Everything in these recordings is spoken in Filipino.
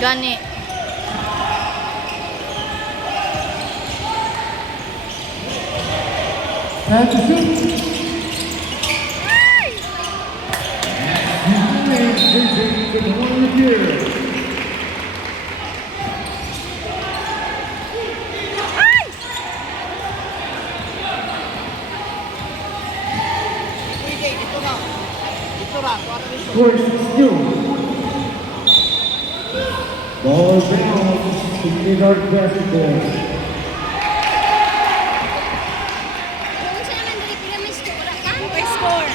Gani. Time to shoot. Racing to the one of the year. Course skill. Ball down to Kinard basketball. Okay, score.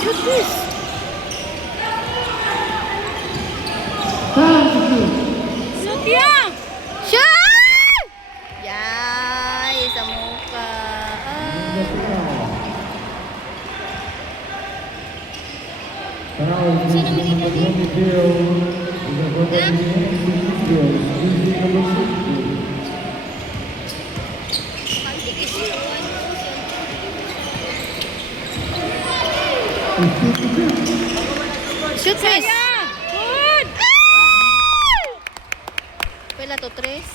Shoot this. Time to shoot. Shoot yan. Shoot! Yay! Sa muka. Foul is number 20. Shoot, Chris. Good. Pela to, Tres.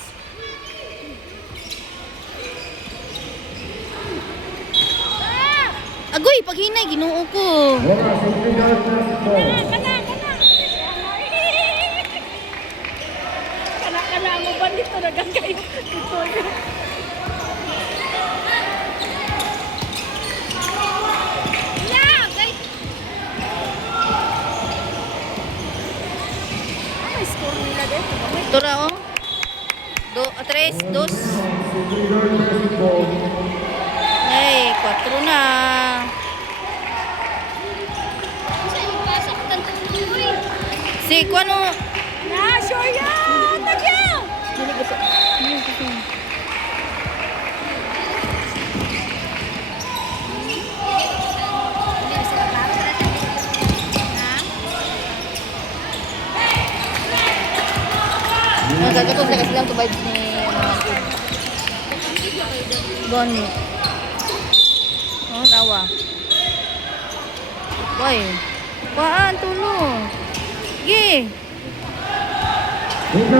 Agoy, paghinay, ginoo ko. Kana mo ba dito nagang kayo? Tura, oh. 3, 2. Ay, 4 na. Si, kuano? Na, sure yan! Tagyaw! Nagkakatos na kasi lang to vibes ni Bonnie. Oh, nawa. Boy. Paan, tulong. Sige. Wait na.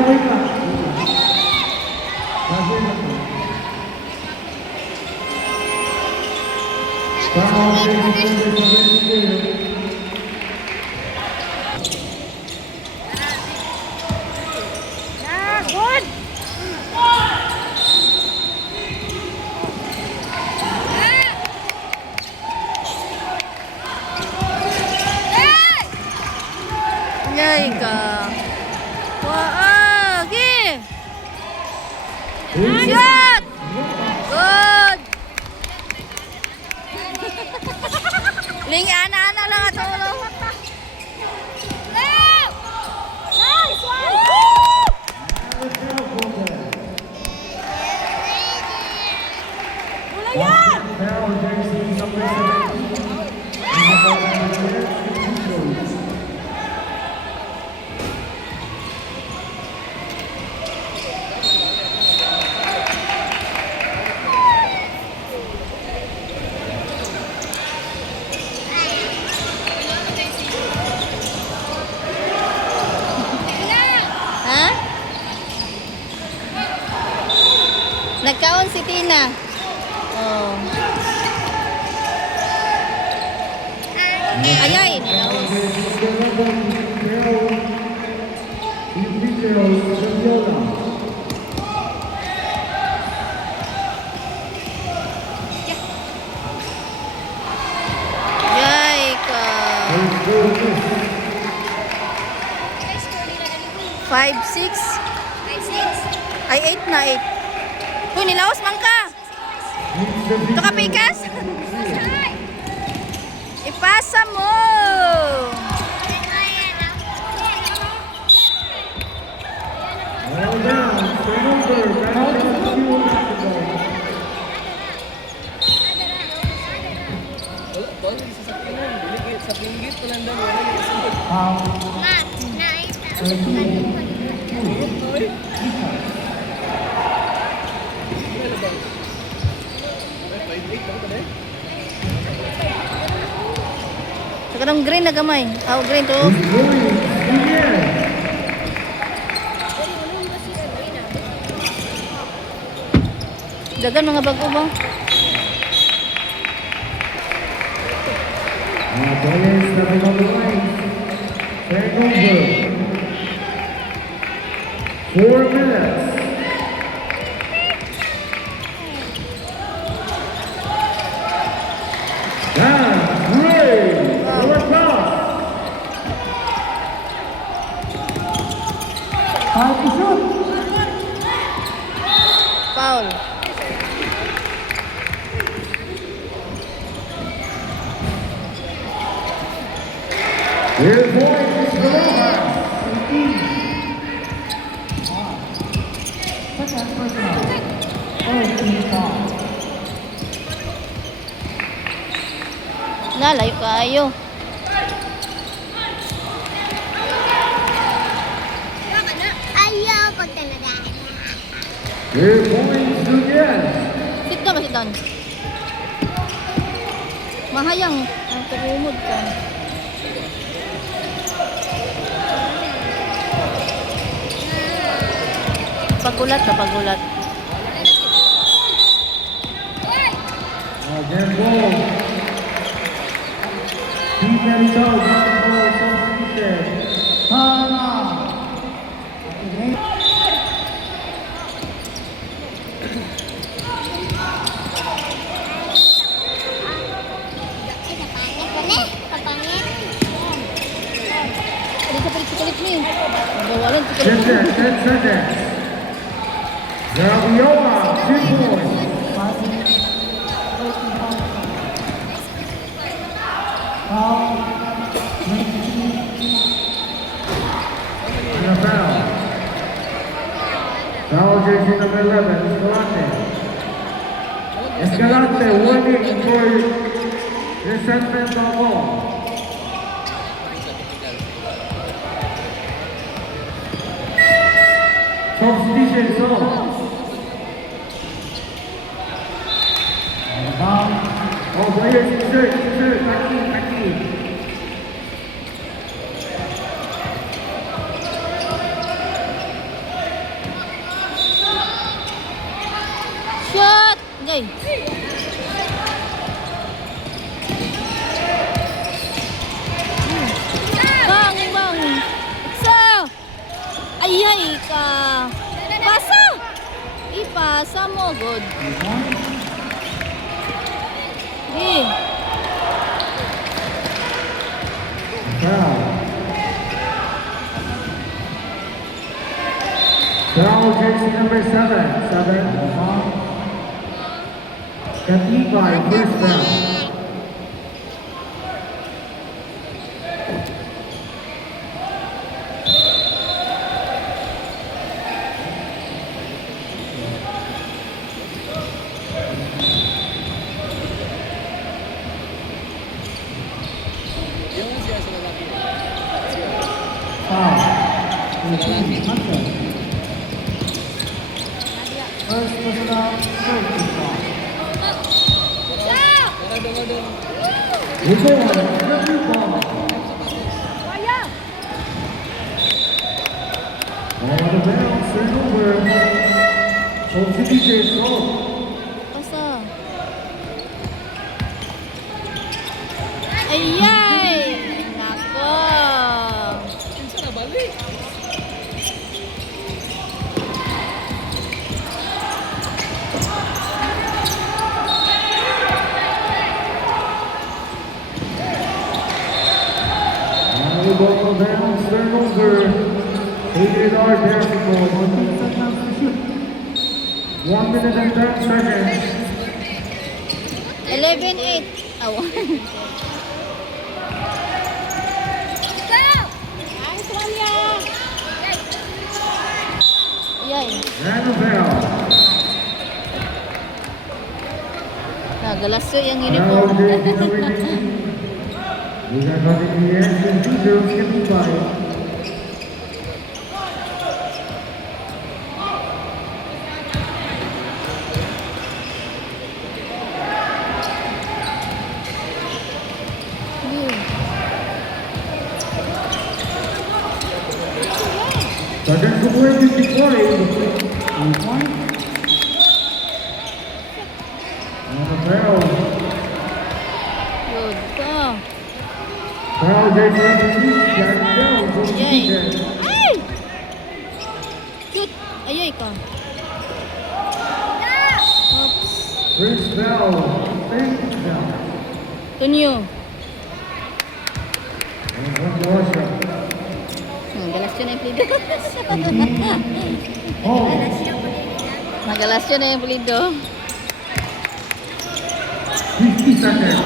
Good. Yay ka. Wah, okay. Shot. Good. Ling ana lang ato. Nice one. Wala yan. Ha? Nagkaon si Tina. Oh. Ayay, nalawas. Yay ka. 5-6. Ay, 8 na 8. Uy, nilawas man ka. Ito ka, Pikas? Ipasa mo. Sa pinggit ko lang daw. Kanang green na gamay. Oh, green to. He's going again. Dagan mga bago ba? Players stepping on the line. Turnover. 4 minutes. That's great. Forward pass. Time to shoot. Foul. Here's points for Rojas. Layo kayo. Ayaw pag talaga. Here's points again. Sit down, sit down. Mahayang. Ang turumod ka. Pagulat na pagulat. Again, ball. Defense out. Ball substituted. Time out. Ay, kapangit ba ne? Kapangit. Dito pa rin ni. Magawalan si 10 seconds. 10 seconds. Graviola, 2 points. And a foul. Foul jersey number 11, Escalante. Escalante warning for resentment of ball. Substitution zone. Oh, players, insert, Taki. Shot! Gay. Bang! Sa! Ayay ka! Pasa! Ipasa mo, good. Hey. Foul. Foul jersey number 7. 7. Katibay, first foul. Yung siya sa lalaki. Foul. Tara doon. Ito, review ball. Ball out of bounds, turnover. Substitution zone. Pasa. Ayay! Nako! Kinsa na balik? Now ball out of bounds, turnover. Adrian basketball. 1 seconds to shoot. 1 minute and 10 seconds. 11-8. Aw. Ayay. And a foul. Nagalaso yung Now uniform. jersey number 18. We got nothing in the end. And 2 girls Katibay. Yun. Attention boys, this is Corey. 1 point. And a foul. Good ka. Foul, Jason. Jack Bell goes to Yay. defense. Ay! Shoot! Ayay ka. Oops. First foul. Second foul. Tunyo. And one more shot. Galas yun na yung pulido. 18. Oh. Nagalas yun na yung pulido. 50 seconds.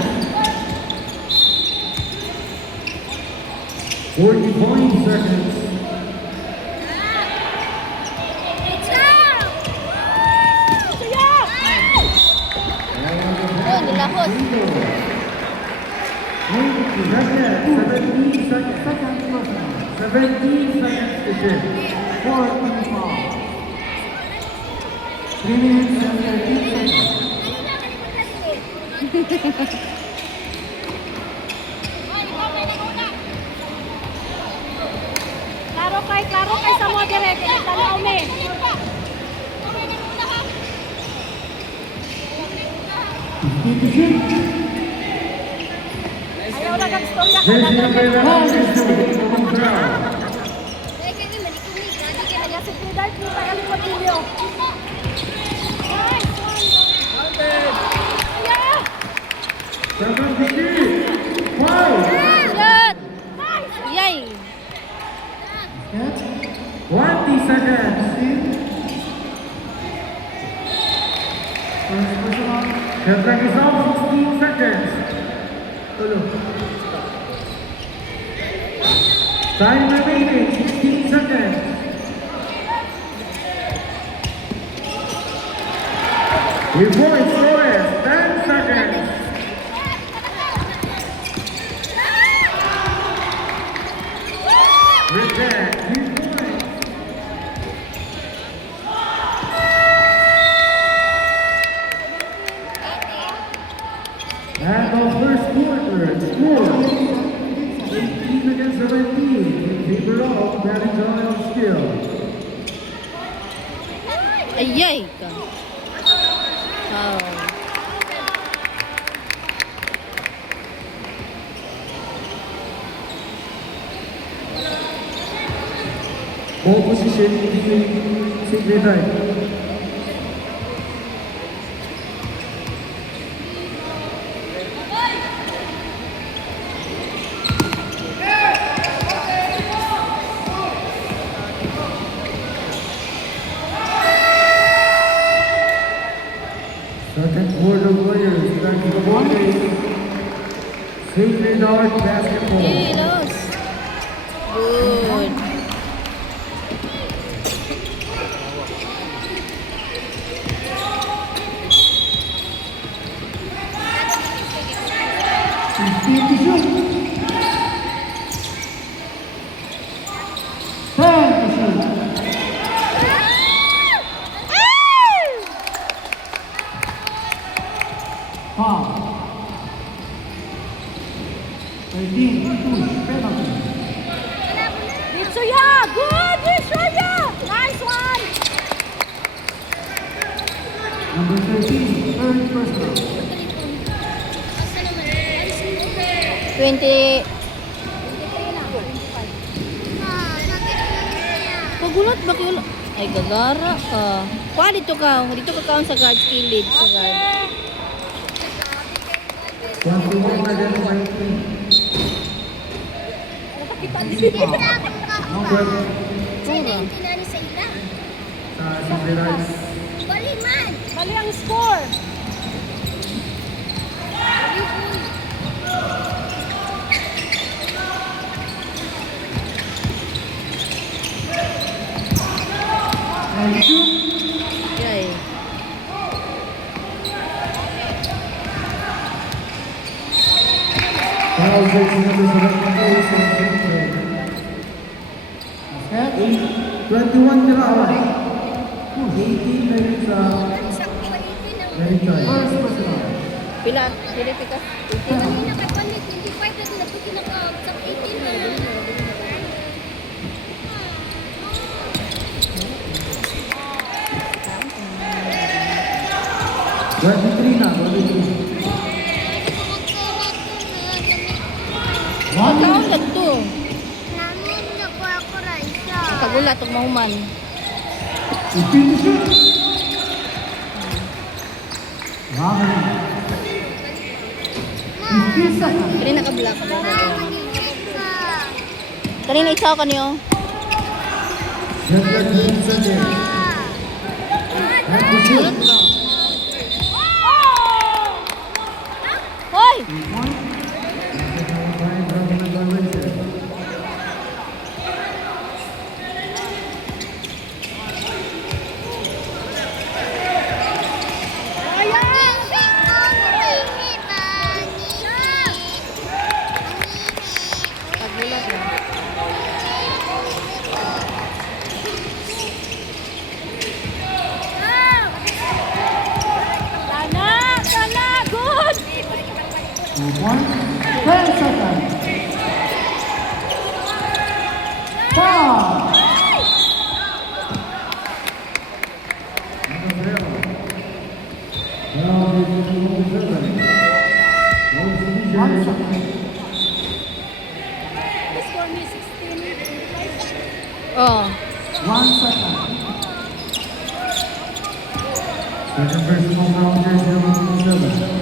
40 seconds. Oh, nilahos. 17 seconds. 17 seconds to shoot. 4 foul. 3 minutes and 13 seconds. Klaro kay sa mo dire, tanaw me. Ayaw na kag-storya ka Jersey na. number 11 is shooting from the ground. Kaya si Pidal, kita ang patilyo. Yeah! 17. Wow. Shot! Yay! 20 seconds. The track is off, 16 seconds. Time remaining, 16 seconds. Before it scores, 10 seconds. With that, 2 points. And the first quarter, score 18 against 17 in favor of Manitoba Skill. Ayay ka. Oh. Ball position between Sydney Knight. Second quarter players back to the ball game. Sydney Knight basketball. Kilos. Good. Mitsuya! Good, Mitsuya! Nice one! Number 13, third personal. 20. Pagulot ba kayo? Ay, gagara ka. Kuha dito ka. Dito ka kaon sa guard. Skilled sa guard. 21 against 19. Number Pura. Sydney Knight. Mali ang score. Yay. Foul takes number 21 nila away. 18 na yun sa Manitoba. First personal. Pila? Pila ka? Kanina kay Panik, 25 na din, nagputi na ka, sa 18 na. 23 na, 23. One Taon minute. na to. Namin nakuha ko ra isa. Kagulat og mahuman. 15 to shoot. One minute. 15 seconds. Kani naka-block. Isa. Kanina itsaw kanyo. Just 13 seconds. And to shoot. Hoy! 2 points. Second time from the violation. Kagulat na. Sana, good. 2 points. 10 seconds. Foul. Now it's 2-7. One second. Score me 16. Oh. 1 second. Second personal foul, jersey number 7.